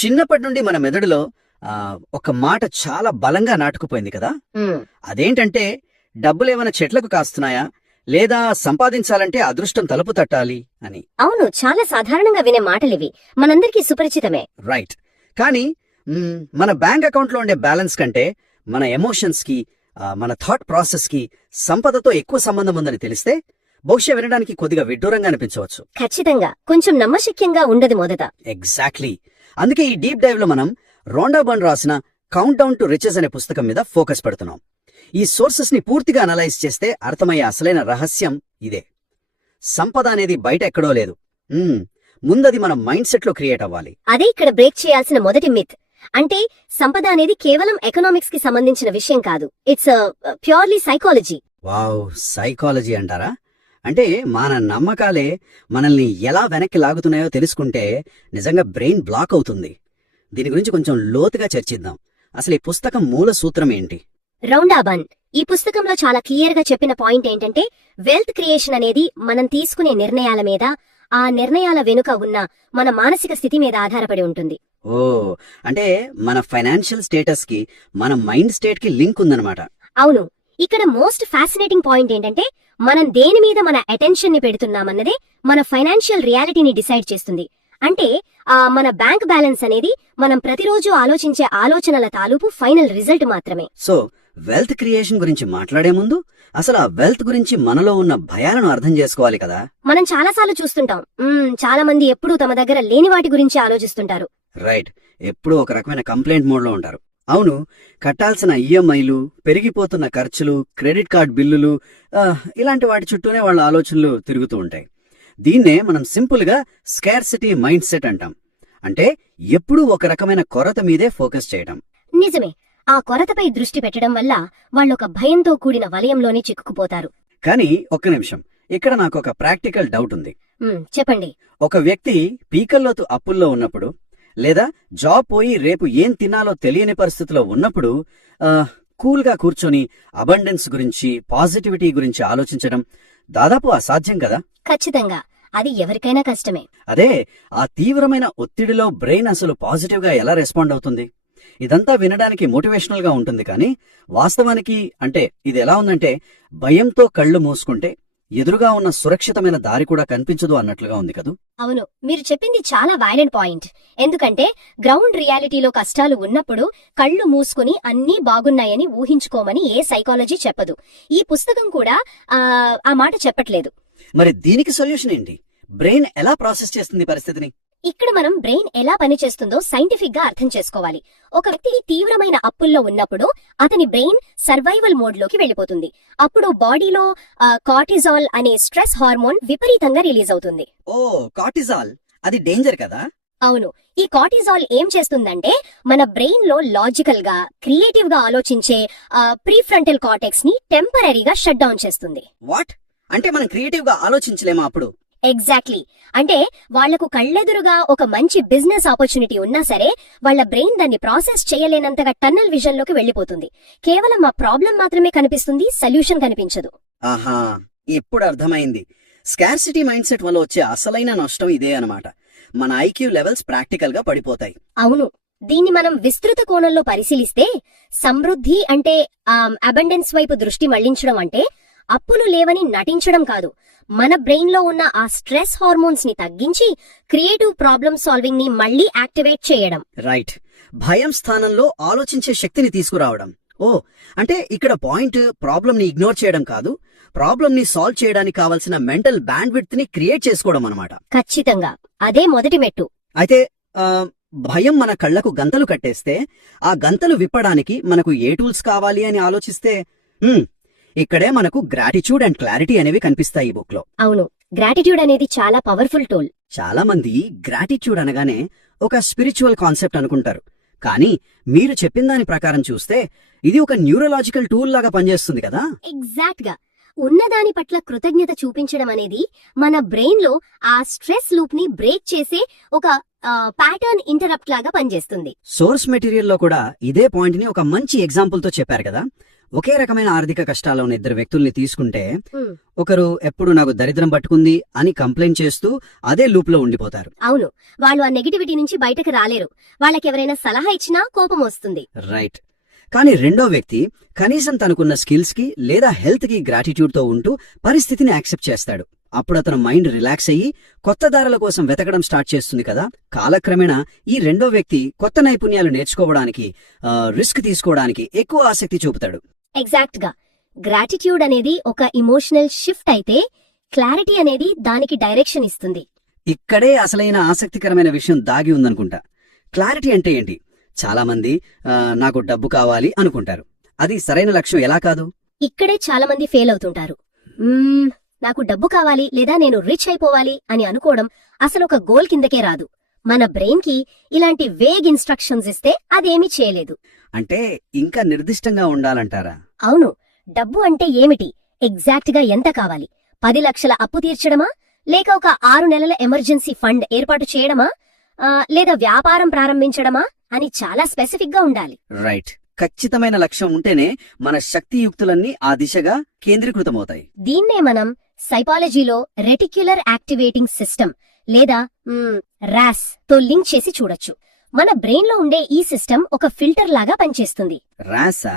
చిన్నప్పటి నుండి మన మెదడులో ఒక మాట చాలా బలంగా నాటుకుపోయింది కదా. ఉమ్, అదేంటంటే డబ్బులేమైనా చెట్లకు కాస్తున్నాయా, లేదా సంపాదించాలంటే అదృష్టం తలుపు తట్టాలి అని. అవును, చాలా సాధారణంగా వినే మాటలివి, మనందరికీ సుపరిచితమే. రైట్. కానీ మన బ్యాంక్ అకౌంట్లో ఉండే బ్యాలెన్స్ కంటే మన ఎమోషన్స్ కి, మన థాట్ ప్రాసెస్ కి సంపదతో ఎక్కువ సంబంధం ఉందని తెలిస్తే బహుశా వినడానికి కొద్దిగా విడ్డూరంగా అనిపించవచ్చు. ఖచ్చితంగా కొంచెం నమ్మశక్యంగా ఉండదు మొదట. ఎగ్జాక్ట్లీ. అందుకే ఈ డీప్ డైవ్ లో మనం రోండా బర్న్ రాసిన కౌంట్ డౌన్ టు రిచెస్ అనే పుస్తకం మీద ఫోకస్ పెడుతున్నాం. ఈ సోర్సెస్ ని పూర్తిగా అనలైజ్ చేస్తే అర్థమయ్యే అసలైన రహస్యం ఇదే. సంపద అనేది బయట ఎక్కడో లేదు, ముందది మన మైండ్ సెట్ లో క్రియేట్ అవ్వాలి. అదే ఇక్కడ బ్రేక్ చేయాల్సిన మొదటి మిత్. అంటే సంపద అనేది కేవలం ఎకనామిక్స్ కి సంబంధించిన విషయం కాదు. It's purely psychology. Wow, psychology అంటారా? అంటే మన నమ్మకాలే మనల్ని ఎలా వెనక్కి లాగుతున్నాయో తెలుసుకుంటే నిజంగా బ్రెయిన్ బ్లాక్ అవుతుంది. దీని గురించి కొంచెం లోతుగా చర్చిద్దాం. అసలు ఈ పుస్తకం మూల సూత్రం ఏంటి? రౌండా బర్న్ ఈ పుస్తకంలో చాలా క్లియర్ గా చెప్పిన పాయింట్ ఏంటంటే, వెల్త్ క్రియేషన్ అనేది మనం తీసుకునే నిర్ణయాల మీద, ఆ నిర్ణయాల వెనుక ఉన్న మన మానసిక స్థితి మీద ఆధారపడి ఉంటుంది. ఓ, అంటే మన ఫైనాన్షియల్ స్టేటస్ కి మన మైండ్ స్టేట్ కి లింక్ ఉందన్నమాట. అవును, ఇక్కడ మోస్ట్ ఫ్యాసినేటింగ్ పాయింట్ ఏంటంటే, మనం దేని మీద మన అటెన్షన్ ని పెడుతున్నామన్నదే మన ఫైనాన్షియల్ రియాలిటీని డిసైడ్ చేస్తుంది. అంటే మన బ్యాంక్ బ్యాలెన్స్ అనేది మనం ప్రతిరోజు ఆలోచించే ఆలోచనల తాలూపు ఫైనల్ రిజల్ట్ మాత్రమే. సో వెల్త్ క్రియేషన్ గురించి మాట్లాడే ముందు అసలు ఆ వెల్త్ గురించి మనలో ఉన్న భయాలను అర్థం చేసుకోవాలి కదా. మనం చాలాసార్లు చూస్తుంటాం, చాలా మంది ఎప్పుడూ తమ దగ్గర లేని వాటి గురించి ఆలోచిస్తుంటారు. రైట్, ఎప్పుడూ ఒక రకమైన కంప్లైంట్ మోడ్ లో ఉంటారు. అవును, కట్టాల్సిన ఈఎంఐలు, పెరిగిపోతున్న ఖర్చులు, క్రెడిట్ కార్డ్ బిల్లులు, ఇలాంటి వాటి చుట్టూనే వాళ్ళ ఆలోచనలు తిరుగుతూ ఉంటాయి. దీన్నే మనం సింపుల్ గా స్కార్సిటీ మైండ్ సెట్ అంటాం. అంటే ఎప్పుడూ ఒక రకమైన కొరత మీదే ఫోకస్ చేయడం. నిజమే, ఆ కొరతపై దృష్టి పెట్టడం వల్ల వాళ్ళొక భయంతో కూడిన వలయంలోనే చిక్కుకుపోతారు. కానీ ఒక్క నిమిషం, ఇక్కడ నాకు ఒక ప్రాక్టికల్ డౌట్ ఉంది. చెప్పండి. ఒక వ్యక్తి పీకల్లోతు అప్పుల్లో ఉన్నప్పుడు, లేదా జాబ్ పోయి రేపు ఏం తినాలో తెలియని పరిస్థితిలో ఉన్నప్పుడు కూల్ గా కూర్చొని అబండెన్స్ గురించి, పాజిటివిటీ గురించి ఆలోచించడం దాదాపు అసాధ్యం కదా. ఖచ్చితంగా, అది ఎవరికైనా కష్టమే. అదే, ఆ తీవ్రమైన ఒత్తిడిలో బ్రెయిన్ అసలు పాజిటివ్ గా ఎలా రెస్పాండ్ అవుతుంది? ఇదంతా వినడానికి మోటివేషనల్ గా ఉంటుంది, కానీ వాస్తవానికి అంటే ఇది ఎలా ఉందంటే, భయంతో కళ్ళు మూసుకుంటే ఎదురుగా ఉన్న సురక్షితమైన దారి కూడా కనిపించదు అన్నట్లుగా ఉంది కదూ. అవును, మీరు చెప్పింది చాలా వైలెంట్ పాయింట్. ఎందుకంటే గ్రౌండ్ రియాలిటీలో కష్టాలు ఉన్నప్పుడు కళ్ళు మూసుకుని అన్నీ బాగున్నాయని ఊహించుకోమని ఏ సైకాలజీ చెప్పదు. ఈ పుస్తకం కూడా ఆ మాట చెప్పట్లేదు. మరి దీనికి సొల్యూషన్ ఏంటి? బ్రెయిన్ ఎలా ప్రాసెస్ చేస్తుంది పరిస్థితిని? ఇక్కడ మనం బ్రెయిన్ ఎలా పనిచేస్తుందో సైంటిఫిక్ గా అర్థం చేసుకోవాలి. ఒక వ్యక్తి తీవ్రమైన అప్పుల్లో ఉన్నప్పుడు అతని బ్రెయిన్ సర్వైవల్ మోడ్ లోకి వెళ్లిపోతుంది. అప్పుడు బాడీలో కార్టిజాల్ అనే స్ట్రెస్ హార్మోన్ విపరీతంగా రిలీజ్ అవుతుంది. ఓ, కార్టిజాల్, అది డేంజర్ కదా. అవును, ఈ కార్టిజాల్ ఏం చేస్తుందంటే మన బ్రెయిన్ లో లాజికల్ గా, క్రియేటివ్ గా ఆలోచించే ప్రీఫ్రంటల్ కార్టెక్స్ ని టెంపరరీగా షట్ డౌన్ చేస్తుంది. వాట్? అంటే మనం క్రియేటివ్ గా ఆలోచించలేమా అప్పుడు? ఎగ్జాక్ట్లీ. అంటే వాళ్లకు కళ్ళెదురుగా ఒక మంచి బిజినెస్ ఆపర్చునిటీ ఉన్నా సరే వాళ్ల బ్రెయిన్ దాన్ని ప్రాసెస్ చేయలేనంతగా టన్నల్ విజన్ లోకి వెళ్లిపోతుంది. కేవలం ఆ ప్రాబ్లం మాత్రమే కనిపిస్తుంది, సొల్యూషన్ కనిపించదు. ఆహా, ఇప్పుడు అర్థమైంది. స్కార్సిటీ మైండ్ సెట్ వల్ల వచ్చే అసలైన నష్టం ఇదే అన్నమాట. మన ఐక్యూ లెవెల్స్ ప్రాక్టికల్ గా పడిపోతాయి. అవును, దీన్ని మనం విస్తృత కోణంలో పరిశీలిస్తే సమృద్ధి అంటే అబండెన్స్ వైపు దృష్టి మళ్లించడం అంటే అప్పులు లేవని నటించడం కాదు, మన బ్రెయిన్ లో ఉన్న ఆ స్ట్రెస్ హార్మోన్స్ ని తగ్గించి క్రియేటివ్ ప్రాబ్లమ్ సాల్వింగ్ ని మళ్లీ యాక్టివేట్ చేయడం. రైట్, భయం స్థానంలో ఆలోచించే శక్తిని తీసుకురావడం. ఓ, అంటే ఇక్కడ పాయింట్ ప్రాబ్లం ని ఇగ్నోర్ చేయడం కాదు, ప్రాబ్లం ని సాల్వ్ చేయడానికి కావాల్సిన మెంటల్ బ్యాండ్ విడ్త్ ని క్రియేట్ చేసుకోవడం అన్నమాట. ఖచ్చితంగా, అదే మొదటి మెట్టు. అయితే భయం మన కళ్లకు గంతలు కట్టేస్తే ఆ గంతలు విప్పడానికి మనకు ఏ టూల్స్ కావాలి అని ఆలోచిస్తే ఇక్కడే మనకు గ్రాటిట్యూడ్ అండ్ క్లారిటీ అనేవి కనిపిస్తాయి ఈ బుక్ లో. అవును, గ్రాటిట్యూడ్ అనేది చాలా పవర్ఫుల్ టూల్. చాలా మంది గ్రాటిట్యూడ్ అనగానే ఒక స్పిరిచువల్ కాన్సెప్ట్ అనుకుంటారు, కానీ మీరు చెప్పిన దాని ప్రకారం చూస్తే ఇది ఒక న్యూరలాజికల్ టూల్ లాగా పనిచేస్తుంది కదా. ఎగ్జాక్ట్ గా, ఉన్నదాని పట్ల కృతజ్ఞత చూపించడం అనేది మన బ్రెయిన్ లో ఆ స్ట్రెస్ లూప్ ని బ్రేక్ చేసే ఒక ప్యాటర్న్ ఇంటరప్ట్ లాగా పనిచేస్తుంది. సోర్స్ మెటీరియల్ లో కూడా ఇదే పాయింట్ ని ఒక మంచి ఎగ్జాంపుల్ తో చెప్పారు కదా. ఒకే రకమైన ఆర్థిక కష్టాల్లో ఉన్న ఇద్దరు వ్యక్తుల్ని తీసుకుంటే హ్మ్. ఒకరు ఎప్పుడు నాకు దరిద్రం పట్టుకుంది అని కంప్లైంట్ చేస్తూ అదే లూప్ లో ఉండిపోతారు. అవును, వాళ్ళు ఆ నెగిటివిటీ నుంచి బయటకు రాలేరు. వాళ్ళకెవరైనా సలహా ఇచ్చినా కోపం వస్తుంది. రైట్. కానీ రెండో వ్యక్తి కనీసం తనకున్న స్కిల్స్ కి లేదా హెల్త్ కి గ్రాటిట్యూడ్ తో ఉంటూ పరిస్థితిని యాక్సెప్ట్ చేస్తాడు. అప్పుడు అతను మైండ్ రిలాక్స్ అయ్యి కొత్త దారుల కోసం వెతకడం స్టార్ట్ చేస్తుంది కదా. కాలక్రమేణా ఈ రెండో వ్యక్తి కొత్త నైపుణ్యాలు నేర్చుకోవడానికి, రిస్క్ తీసుకోవడానికి ఎక్కువ ఆసక్తి చూపుతాడు. ఎగ్జాక్ట్ గా గ్రాటిట్యూడ్ అనేది ఒక ఇమోషనల్ షిఫ్ట్ అయితే, క్లారిటీ అనేది దానికి డైరెక్షన్ ఇస్తుంది. ఇక్కడే అసలైన ఆసక్తికరమైన విషయం దాగి ఉందనుకుంటా. క్లారిటీ అంటే ఏంటి? చాలా మంది నాకు డబ్బు కావాలి అనుకుంటారు. అది సరైన లక్ష్యం ఎలా కాదు? ఇక్కడే చాలా మంది ఫెయిల్ అవుతుంటారు. నాకు డబ్బు కావాలి లేదా నేను రిచ్ అయిపోవాలి అని అనుకోవడం అసలు ఒక గోల్ కిందకే రాదు. మన బ్రెయిన్ కి ఇలాంటి వేగ్ ఇన్స్ట్రక్షన్స్ ఇస్తే అదేమీ చేయలేదు. అంటే ఇంకా నిర్దిష్టంగా ఉండాలంటారా? అవును, డబ్బు అంటే ఏమిటి, ఎగ్జాక్ట్ గా ఎంత కావాలి, 10 లక్షల అప్పు తీర్చడమా, లేక ఒక 6 నెలల ఎమర్జెన్సీ ఫండ్ ఏర్పాటు చేయడమా, లేదా వ్యాపారం ప్రారంభించడమా అని చాలా స్పెసిఫిక్ గా ఉండాలి. రైట్. ఖచ్చితమైన లక్ష్యం ఉంటేనే మన శక్తియుక్తులన్నీ ఆ దిశగా కేంద్రీకృతమవుతాయి. దీన్నే మనం సైకాలజీలో రెటిక్యులర్ యాక్టివేటింగ్ సిస్టమ్ లేదా రాస్ తో లింక్ చేసి చూడొచ్చు. మన బ్రెయిన్ లో ఉండే ఈ సిస్టమ్ ఒక ఫిల్టర్ లాగా పనిచేస్తుంది. రాసా?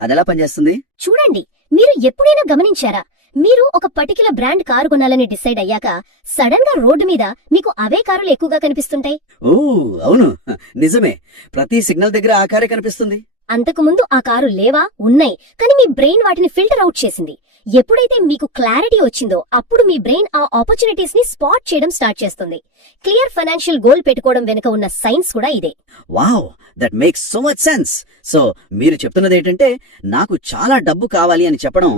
అదెలా పనిచేస్తుంది? చూడండి, మీరు ఎప్పుడైనా గమనించారా, మీరు ఒక పర్టిక్యులర్ బ్రాండ్ కారు కొనాలని డిసైడ్ అయ్యాక సడన్ గా రోడ్డు మీద మీకు అవే కారులు ఎక్కువగా కనిపిస్తుంటాయి. ఓ అవును, నిజమే. ప్రతి సిగ్నల్ దగ్గర ఆ కారే కనిపిస్తుంది. అంతకుముందు ఆ కారు లేవా, ఉన్నాయి, కానీ మీ బ్రెయిన్ వాటిని ఫిల్టర్ అవుట్ చేసింది. ఎప్పుడైతే మీకు క్లారిటీ వచ్చిందో అప్పుడు మీ బ్రెయిన్ ఆ ఆపర్చునిటీస్ ని స్పాట్ చేయడం స్టార్ట్ చేస్తుంది. క్లియర్ ఫైనాన్షియల్ గోల్ పెట్టుకోవడం వెనుక ఉన్న సైన్స్ కూడా ఇదే. Wow, that makes so much sense. So మీరు చెప్తున్నది ఏంటంటే, నాకు చాలా డబ్బు కావాలి అని చెప్పడం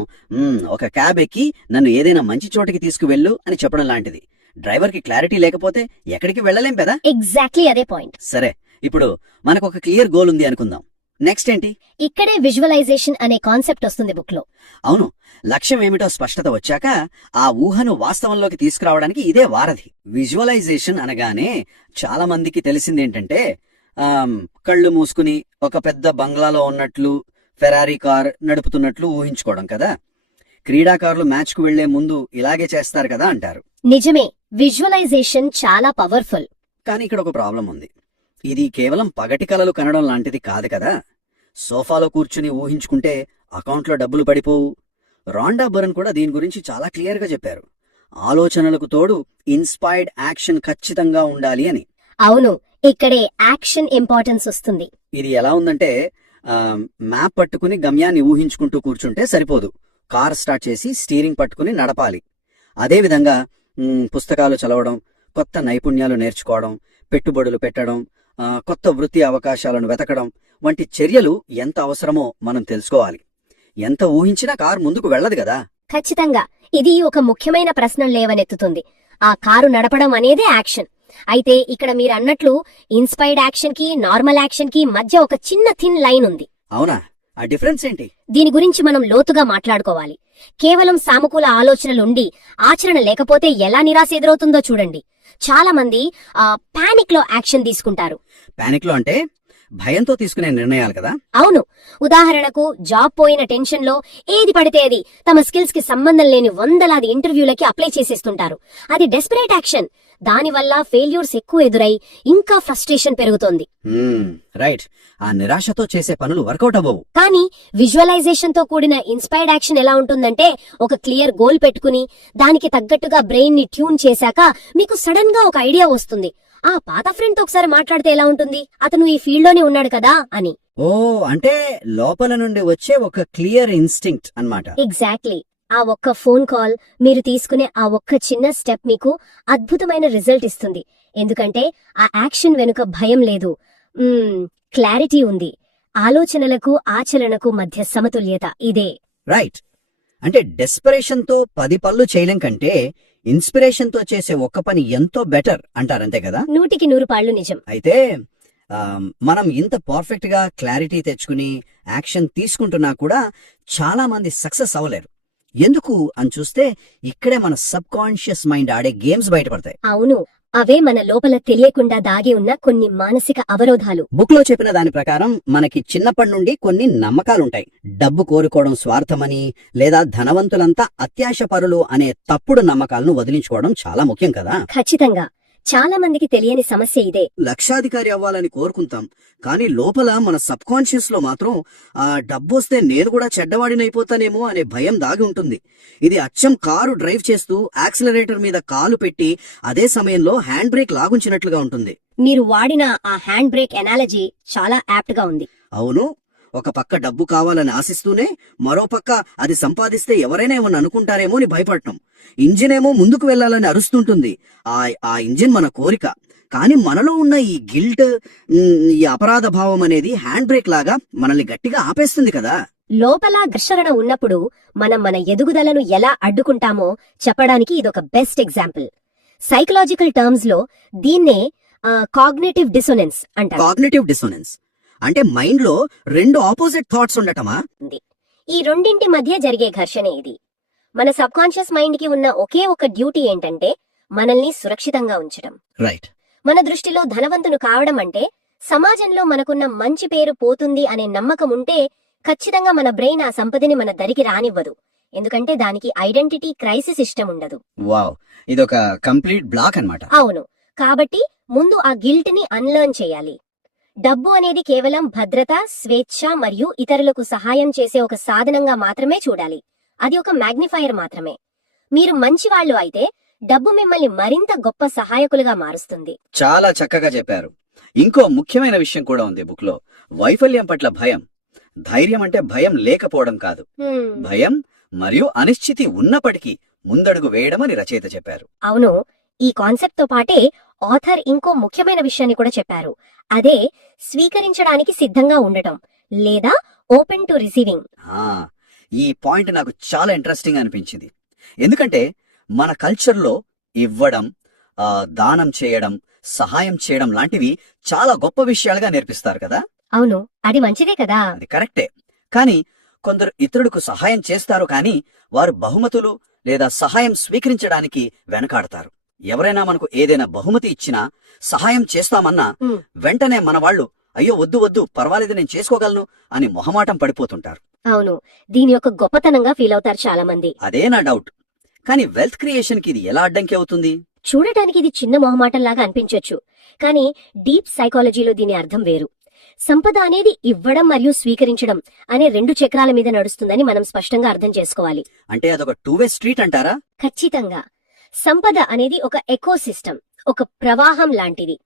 ఒక క్యాబ్ ఎక్కి నన్ను ఏదైనా మంచి చోటికి తీసుకువెళ్ళు అని చెప్పడం లాంటిది. డ్రైవర్ కి క్లారిటీ లేకపోతే ఎక్కడికి వెళ్ళలేం కదా. ఎగ్జాక్ట్లీ అదే పాయింట్. సరే, ఇప్పుడు మనకు ఒక క్లియర్ గోల్ ఉంది అనుకుందాం. నెక్స్ట్ ఏంటి? ఇక్కడే విజువలైజేషన్ అనే కాన్సెప్ట్ వస్తుంది బుక్ లో. అవును, లక్ష్యం ఏమిటో స్పష్టత వచ్చాక ఆ ఊహను వాస్తవంలోకి తీసుకురావడానికి ఇదే వారధి. విజువలైజేషన్ అనగానే చాలా మందికి తెలిసిందేంటంటే, కళ్ళు మూసుకుని ఒక పెద్ద బంగ్లాలో ఉన్నట్లు, ఫెరారీ కార్ నడుపుతున్నట్లు ఊహించుకోవడం కదా. క్రీడాకారులు మ్యాచ్ కు వెళ్లే ముందు ఇలాగే చేస్తారు కదా అంటారు. నిజమే, విజువలైజేషన్ చాలా పవర్ఫుల్. కానీ ఇక్కడ ఒక ప్రాబ్లం ఉంది. ఇది కేవలం పగటి కలలు కనడం లాంటిది కాదు కదా. సోఫాలో కూర్చుని ఊహించుకుంటే అకౌంట్లో డబ్బులు పడిపోవు. రాండా బరన్ కూడా దీని గురించి చాలా క్లియర్ గా చెప్పారు. ఆలోచనలకు తోడు ఇన్స్పైర్డ్ యాక్షన్ ఖచ్చితంగా ఉండాలి అని. అవును, ఇక్కడే యాక్షన్ ఇంపార్టెన్స్ వస్తుంది. ఇది ఎలా ఉందంటే, మ్యాప్ పట్టుకుని గమ్యాన్ని ఊహించుకుంటూ కూర్చుంటే సరిపోదు. కార్ స్టార్ట్ చేసి స్టీరింగ్ పట్టుకుని నడపాలి. అదేవిధంగా పుస్తకాలు చదవడం, కొత్త నైపుణ్యాలు నేర్చుకోవడం, పెట్టుబడులు పెట్టడం, కొత్త వృత్తి అవకాశాలను వెతకడం వంటి చర్యలు ఎంత అవసరమో మనం తెలుసుకోవాలి. ఎంత ఊహించినా కారు ముందుకు వెళ్ళదు కదా. ఖచ్చితంగా ఇది ఒక ముఖ్యమైన ప్రశ్న లేవనెత్తుతుంది. ఆ కారు నడపడం అనేదే యాక్షన్. అయితే ఇక్కడ మీరు అన్నట్లు ఇన్స్పైర్డ్ యాక్షన్ కి నార్మల్ యాక్షన్ కి మధ్య ఒక చిన్న థిన్ లైన్ ఉంది. అవునా? ఆ డిఫరెన్స్ ఏంటి? దీని గురించి మనం లోతుగా మాట్లాడుకోవాలి. కేవలం సానుకూల ఆలోచనలుండి ఆచరణ లేకపోతే ఎలా నిరాశ ఎదురవుతుందో చూడండి. చాలా మంది పానిక్ లో యాక్షన్ తీసుకుంటారు. పానిక్ లో అంటే భయంతో తీసుకునే నిర్ణయాలు కదా. అవును, ఉదాహరణకు జాబ్ పోయిన టెన్షన్ లో ఏది పడితే అది తమ స్కిల్స్ కి సంబంధం లేని వందలాది ఇంటర్వ్యూలకి అప్లై చేసేస్తుంటారు. అది డెస్పరేట్ యాక్షన్. దానివల్ల ఫెయిల్యూర్స్ ఎక్కువ ఎదురై ఇంకా ఫ్రస్ట్రేషన్ పెరుగుతోంది. రైట్. ఆ నిరాశతో చేసే పనులు వర్కౌట్ అవ్వవు. కానీ విజువలైజేషన్ తో కూడిన ఇన్స్పైర్డ్ యాక్షన్ ఎలా ఉంటుందంటే, ఒక క్లియర్ గోల్ పెట్టుకుని దానికి తగ్గట్టుగా బ్రెయిన్ ని ట్యూన్ చేశాక మీకు సడన్ గా ఒక ఐడియా వస్తుంది. ఆ పాత ఫ్రెండ్ తో ఒకసారి మాట్లాడితే ఎలా ఉంటుంది, అతను ఈ ఫీల్డ్ లోనే ఉన్నాడు కదా అని. ఓ, అంటే లోపల నుండి వచ్చే ఒక క్లియర్ ఇన్స్టింక్ట్ అన్నమాట. ఎగ్జాక్ట్లీ. ఆ ఒక్క ఫోన్ కాల్, మీరు తీసుకునే ఆ ఒక్క చిన్న స్టెప్ మీకు అద్భుతమైన రిజల్ట్ ఇస్తుంది. ఎందుకంటే ఆ యాక్షన్ వెనుక భయం లేదు, క్లారిటీ ఉంది. ఆలోచనలకు ఆచరణకు మధ్య సమతుల్యత ఇదే. రైట్. అంటే డెస్పరేషన్ తో 10 పనులు చేయలేం కంటే ఇన్స్పిరేషన్ తో చేసే ఒక్క పని ఎంతో బెటర్ అంటారంతే కదా. 100% పాళ్ళు నిజం. అయితే మనం ఇంత పర్ఫెక్ట్ గా క్లారిటీ తెచ్చుకుని యాక్షన్ తీసుకుంటున్నా కూడా చాలా మంది సక్సెస్ అవ్వలేరు. ఎందుకు అని చూస్తే ఇక్కడే మన సబ్ కాన్షియస్ మైండ్ ఆడే గేమ్స్ బయటపడతాయి. అవును, అవే మన లోపల తెలియకుండా దాగి ఉన్న కొన్ని మానసిక అవరోధాలు. బుక్ లో చెప్పిన దాని ప్రకారం మనకి చిన్నప్పటి నుండి కొన్ని నమ్మకాలుంటాయి. డబ్బు కోరుకోవడం స్వార్థమని, లేదా ధనవంతులంతా అత్యాశపరులు అనే తప్పుడు నమ్మకాలను వదిలించుకోవడం చాలా ముఖ్యం కదా. ఖచ్చితంగా. చాలా మందికి తెలియని సమస్య ఇదే. లక్షాధికారి అవ్వాలని కోరుకుంటాం, కానీ లోపల మన సబ్ కాన్షియస్ లో మాత్రం ఆ డబ్బొస్తే నేను కూడా చెడ్డవాడినైపోతానేమో అనే భయం దాగి ఉంటుంది. ఇది అచ్చం కారు డ్రైవ్ చేస్తూ యాక్సిలరేటర్ మీద కాలు పెట్టి అదే సమయంలో హ్యాండ్ బ్రేక్ లాగుంచినట్లుగా ఉంటుంది. మీరు వాడిన ఆ హ్యాండ్ బ్రేక్ ఎనాలజీ చాలా యాప్ట్ గా ఉంది. అవును, ఒక పక్క డబ్బు కావాలని ఆశిస్తూనే మరో పక్క అది సంపాదిస్తే ఎవరైనా ఏమని అనుకుంటారేమో అని భయపడటం. ఇంజిన్ ఏమో ముందుకు వెళ్లాలని అరుస్తుంటుంది. ఆ ఇంజిన్ మన కోరిక, కానీ మనలో ఉన్న ఈ గిల్ట్, ఈ అపరాధ భావం అనేది హ్యాండ్ బ్రేక్ లాగా మనల్ని గట్టిగా ఆపేస్తుంది కదా. లోపల ఘర్షణ ఉన్నప్పుడు మనం మన ఎదుగుదలను ఎలా అడ్డుకుంటామో చెప్పడానికి ఇదొక బెస్ట్ ఎగ్జాంపుల్. సైకలాజికల్ టర్మ్స్ లో దీన్నే కాగ్నిటివ్ డిసోనెన్స్ అంటారు. కాగ్నిటివ్ డిసోనెన్స్ అంటే మైండ్ లో రెండు ఆపోజిట్ థాట్స్ ఉండటమా? ఈ రెండింటి మధ్య జరిగే ఘర్షణే ఇది. మన సబ్ కాన్షియస్ మైండ్ కి ఉన్న ఒకే ఒక డ్యూటీ ఏంటంటే మనల్ని సురక్షితంగా ఉంచడం. రైట్. మన దృష్టిలో ధనవంతులు కావడం అంటే సమాజంలో మనకున్న మంచి పేరు పోతుంది అనే నమ్మకం ఉంటే ఖచ్చితంగా మన బ్రెయిన్ ఆ సంపదని మన దరికి రానివ్వదు. ఎందుకంటే దానికి ఐడెంటిటీ క్రైసిస్ ఇష్టం ఉండదు. వావ్, ఇదొక కంప్లీట్ బ్లాక్ అన్నమాట. అవును. కాబట్టి ముందు ఆ గిల్ట్ ని అన్లర్న్ చేయాలి. డబ్బు అనేది కేవలం భద్రత, స్వేచ్ఛ మరియు ఇతరులకు సహాయం చేసే ఒక సాధనంగా మాత్రమే చూడాలి. అది ఒక మ్యాగ్నిఫైయర్ మాత్రమే. మీరు మంచివాళ్లు అయితే డబ్బు మిమ్మల్ని మరింత గొప్ప సహాయకులుగా మారుస్తుంది. చాలా చక్కగా చెప్పారు. ఇంకో ముఖ్యమైన విషయం కూడా ఉంది బుక్ లో. వైఫల్యం పట్ల భయం. ధైర్యం అంటే భయం లేకపోవడం కాదు, భయం మరియు అనిశ్చితి ఉన్నప్పటికీ ముందడుగు వేయడం అని రచయిత చెప్పారు. అవును. ఈ కాన్సెప్ట్ తో పాటే ఆథర్ ఇంకో ముఖ్యమైన విషయాన్ని కూడా చెప్పారు. అదే స్వీకరించడానికి సిద్ధంగా ఉండటం, లేదా ఓపెన్ టు రిసీవింగ్. ఈ పాయింట్ నాకు చాలా ఇంట్రెస్టింగ్ అనిపించింది. ఎందుకంటే మన కల్చర్లో ఇవ్వడం, దానం చేయడం, సహాయం చేయడం లాంటివి చాలా గొప్ప విషయాలుగా నేర్పిస్తారు కదా. అవును, అది మంచిదే కదా. అది కరెక్టే. కానీ కొందరు ఇతరులకు సహాయం చేస్తారు, కానీ వారు బహుమతులు లేదా సహాయం స్వీకరించడానికి వెనకాడతారు. ఎవరైనా మనకు ఏదైనా బహుమతి ఇచ్చినా, సహాయం చేస్తామన్నా వెంటనే మన వాళ్ళు అయ్యో వద్దు వద్దు, పర్వాలేదు నేను చేసుకోగలను అని మొహమాటం పడిపోతుంటారు. అవును, దీని యొక్క గొప్పతనంగా ఫీల్ అవుతారు చాలా మంది. అదే నా డౌట్. కానీ వెల్త్ క్రియేషన్ కి ఇది ఎలా అడ్డంకి అవుతుంది? చూడటానికి ఇది చిన్న మొహమాటంలాగా అనిపించొచ్చు, కానీ డీప్ సైకాలజీలో దీని అర్థం వేరు. సంపద అనేది ఇవ్వడం మరియు స్వీకరించడం అనే రెండు చక్రాల మీద నడుస్తుందని మనం స్పష్టంగా అర్థం చేసుకోవాలి. అంటే అదొక టూ వే స్ట్రీట్ అంటారా? ఖచ్చితంగా. సంపద అనేది ఒక ఎకోసిస్టమ్, ఒక ప్రవాహం లాంటిది.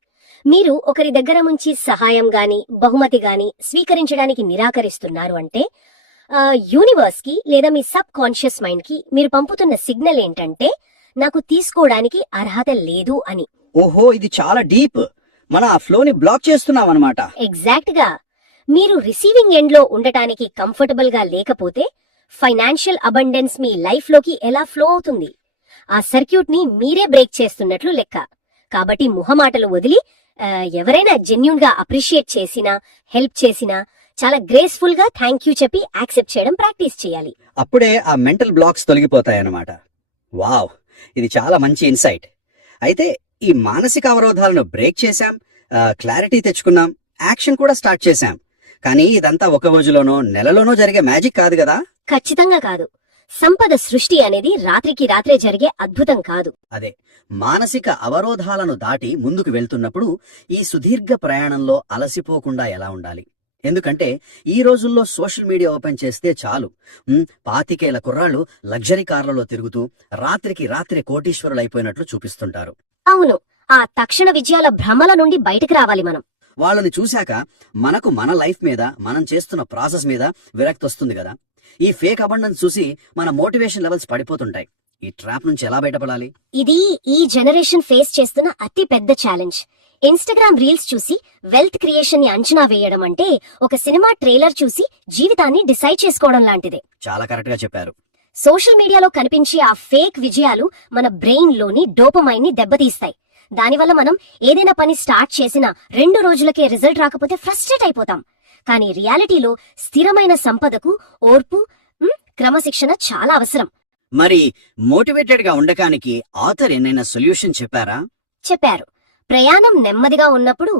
మీరు ఒకరి దగ్గర నుంచి సహాయం గాని, బహుమతి గాని స్వీకరించడానికి నిరాకరిస్తున్నారు అంటే యూనివర్స్ కి లేదా మీ సబ్ కాన్షియస్ మైండ్ కి మీరు పంపుతున్న సిగ్నల్ ఏంటంటే నాకు తీసుకోవడానికి అర్హత లేదు అని. ఓహో, ఇది చాలా డీప్. మన ఆ ఫ్లోని బ్లాక్ చేస్తున్నాం అన్నమాట. ఎగ్జాక్ట్ గా. మీరు రిసీవింగ్ ఎండ్ లో ఉండటానికి కంఫర్టబుల్ గా లేకపోతే ఫైనాన్షియల్ అబండెన్స్ మీ లైఫ్ లోకి ఎలా ఫ్లో అవుతుంది? ఆ సర్క్యూట్ ని మీరే బ్రేక్ చేస్తున్నట్లు లెక్క. కాబట్టి ముఖమాటలు వదిలి ఎవరైనా జెన్యూన్ గా అప్రిషియేట్ చేసినా, హెల్ప్ చేసినా చాలా గ్రేస్ఫుల్ గా థ్యాంక్ యూ చెప్పి యాక్సెప్ట్ చేయడం ప్రాక్టీస్ చేయాలి. అప్పుడే ఆ మెంటల్ బ్లాక్స్ తొలగిపోతాయన్నమాట. వావ్, ఇది చాలా మంచి ఇన్సైట్. అయితే ఈ మానసిక అవరోధాలను బ్రేక్ చేశాం, క్లారిటీ తెచ్చుకున్నాం, యాక్షన్ కూడా స్టార్ట్ చేశాం. కానీ ఇదంతా ఒక రోజులోనో నెలలోనో జరిగే మ్యాజిక్ కాదు కదా. ఖచ్చితంగా కాదు. సంపద సృష్టి అనేది రాత్రికి రాత్రే జరిగే అద్భుతం కాదు. అదే మానసిక అవరోధాలను దాటి ముందుకు వెళ్తున్నప్పుడు ఈ సుదీర్ఘ ప్రయాణంలో అలసిపోకుండా ఎలా ఉండాలి? ఎందుకంటే ఈ రోజుల్లో సోషల్ మీడియా ఓపెన్ చేస్తే చాలు 25 ఏళ్ల కుర్రాళ్ళు లగ్జరీ కార్లలో తిరుగుతూ రాత్రికి రాత్రే కోటీశ్వరులు అయిపోయినట్లు చూపిస్తుంటారు. అవును, ఆ తక్షణ విజయాల భ్రమల నుండి బయటకు రావాలి మనం. వాళ్ళని చూశాక మనకు మన లైఫ్ మీద, మనం చేస్తున్న ప్రాసెస్ మీద విరక్తి వస్తుంది కదా. ఈ ఫేక్ అబండెన్స్ చూసి మన మోటివేషన్ లెవెల్స్ పడిపోతుంటాయి. ఈ ట్రాప్ నుంచి ఎలా బయటపడాలి? ఇది ఈ జనరేషన్ ఫేస్ చేస్తున్న అతి పెద్ద ఛాలెంజ్. ఇన్స్టాగ్రామ్ రీల్స్ చూసి వెల్త్ క్రియేషన్ ని అంచనా వేయడం అంటే ఒక సినిమా ట్రైలర్ చూసి జీవితాన్ని డిసైడ్ చేసుకోవడం లాంటిదే. చాలా కరెక్ట్ గా చెప్పారు. సోషల్ మీడియాలో కనిపించే ఆ ఫేక్ విజయాలు మన బ్రెయిన్ లోని డోపమైన్ ని దెబ్బతీస్తాయి. దానివల్ల మనం ఏదైనా పని స్టార్ట్ చేసినా 2 రోజులకే రిజల్ట్ రాకపోతే ఫ్రస్ట్రేట్ అయిపోతాం. కానీ రియాలిటీలో స్థిరమైన సంపదకు ఓర్పు, క్రమశిక్షణ చాలా అవసరం. మరి మోటివేటెడ్ గా ఉండటానికి ఆథర్ ఏమైనా సొల్యూషన్ చెప్పారా? చెప్పారు. ప్రయాణం నెమ్మదిగా ఉన్నప్పుడు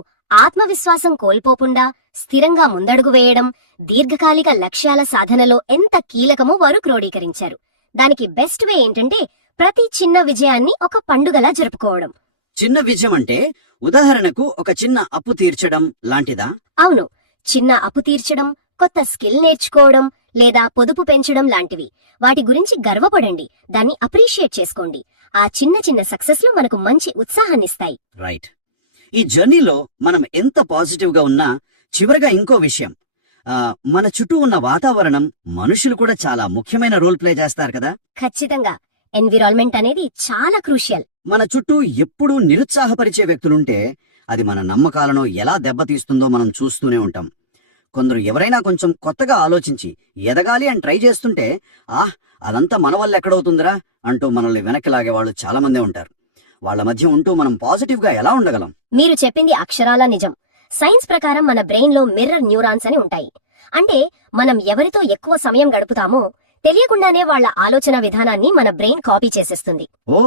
ఆత్మవిశ్వాసం కోల్పోకుండా స్థిరంగా ముందడుగు వేయడం దీర్ఘకాలిక లక్ష్యాల సాధనలో ఎంత కీలకమో వారు క్రోడీకరించారు. దానికి బెస్ట్ వే ఏంటంటే ప్రతి చిన్న విజయాన్ని ఒక పండుగలా జరుపుకోవడం. చిన్న విజయం అంటే ఉదాహరణకు ఒక చిన్న అప్పు తీర్చడం లాంటిదా? అవును, చిన్న అప్పు తీర్చడం, కొత్త స్కిల్ నేర్చుకోవడం లేదా పొదుపు పెంచడం లాంటివి. వాటి గురించి గర్వపడండి, దాన్ని అప్రిషియేట్ చేసుకోండి. ఆ చిన్న చిన్న సక్సెస్లు మనకు మంచి ఉత్సాహాన్నిస్తాయి. రైట్. ఈ జర్నీలో మనం ఎంత పాజిటివ్ గా ఉన్నా చివరగా ఇంకో విషయం, మన చుట్టూ ఉన్న వాతావరణం, మనుషులు కూడా చాలా ముఖ్యమైన రోల్ ప్లే చేస్తారు కదా. ఖచ్చితంగా ఎన్విరాన్మెంట్ అనేది చాలా క్రూషియల్. మన చుట్టూ ఎప్పుడూ నిరుత్సాహపరిచే వ్యక్తులుంటే అది మన నమ్మకాలను ఎలా దెబ్బతీస్తుందో మనం చూస్తూనే ఉంటాం. కొందరు ఎవరైనా కొంచెం కొత్తగా ఆలోచించి ఎదగాలి అని ట్రై చేస్తుంటే అదంతా మన వల్ల ఎక్కడవుతుందిరా అంటూ మనల్ని వెనక్కి లాగేవాళ్ళు చాలా మందే ఉంటారు. వాళ్ళ మధ్య ఉంటూ మనం పాజిటివ్ గా ఎలా ఉండగలం? మీరు చెప్పింది అక్షరాలా నిజం. సైన్స్ ప్రకారం మన బ్రెయిన్ లో మిర్రర్ న్యూరాన్స్ అని ఉంటాయి. అంటే మనం ఎవరితో ఎక్కువ సమయం గడుపుతామో తెలియకుండానే వాళ్ళ ఆలోచన విధానాన్ని మన బ్రెయిన్ కాపీ చేసేస్తుంది. ఓ,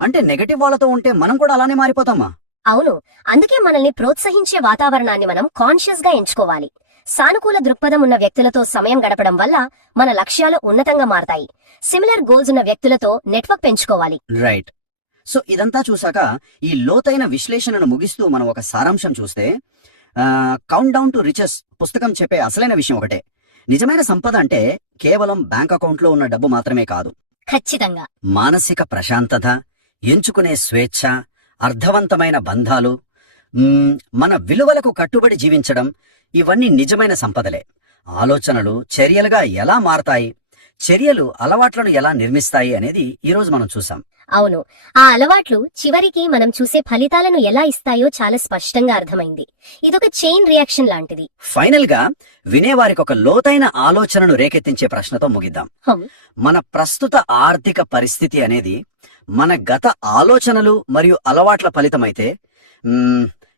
అంటే నెగటివ్ వాళ్ళతో ఉంటే మనం కూడా అలానే మారిపోతామా? అవును, అందుకే మనల్ని ప్రోత్సహించే వాతావరణాన్ని మనం కాన్షియస్ గా ఎంచుకోవాలి. సానుకూల దృక్పథం ఉన్న వ్యక్తులతో సమయం గడపడం వల్ల మన లక్ష్యాలు ఉన్నతంగా మారతాయి. సిమిలర్ గోల్స్ ఉన్న వ్యక్తులతో నెట్వర్క్ పెంచుకోవాలి. రైట్. సో ఇదంతా చూసాక ఈ లోతైన విశ్లేషణను ముగిస్తూ మనం ఒక సారాంశం చూస్తే, కౌంట్ డౌన్ టు రిచెస్ పుస్తకం చెప్పే అసలైన విషయం ఒకటే, నిజమైన సంపద అంటే కేవలం బ్యాంక్ అకౌంట్ లో ఉన్న డబ్బు మాత్రమే కాదు. ఖచ్చితంగా మానసిక ప్రశాంతత, ఎంచుకునే స్వేచ్ఛ, అర్థవంతమైన బంధాలు, మన విలువలకు కట్టుబడి జీవించడం, ఇవన్నీ నిజమైన సంపదలే. ఆలోచనలు చర్యలుగా ఎలా మారతాయి, చర్యలు అలవాట్లను ఎలా నిర్మిస్తాయి అనేది ఈరోజు మనం చూసాం. అవును, ఆ అలవాట్లు చివరికి మనం చూసే ఫలితాలను ఎలా ఇస్తాయో చాలా స్పష్టంగా అర్థమైంది. ఇదొక చైన్ రియాక్షన్ లాంటిది. ఫైనల్ గా వినేవారికి ఒక లోతైన ఆలోచనను రేకెత్తించే ప్రశ్నతో ముగిద్దాం. మన ప్రస్తుత ఆర్థిక పరిస్థితి అనేది మన గత ఆలోచనలు మరియు అలవాట్ల ఫలితమైతే,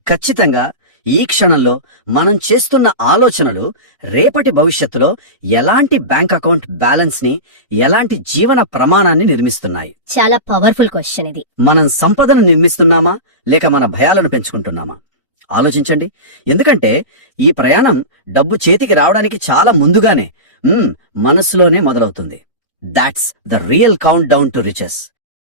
ఖచ్చితంగా ఈ క్షణంలో మనం చేస్తున్న ఆలోచనలు రేపటి భవిష్యత్తులో ఎలాంటి బ్యాంక్ అకౌంట్ బ్యాలెన్స్ ని, ఎలాంటి జీవన ప్రమాణాన్ని నిర్మిస్తున్నాయి? చాలా పవర్ఫుల్ క్వశ్చన్ ఇది. మనం సంపదను నిర్మిస్తున్నామా లేక మన భయాలను పెంచుకుంటున్నామా? ఆలోచించండి. ఎందుకంటే ఈ ప్రయాణం డబ్బు చేతికి రావడానికి చాలా ముందుగానే మనస్సులోనే మొదలవుతుంది. That's the real count down to riches.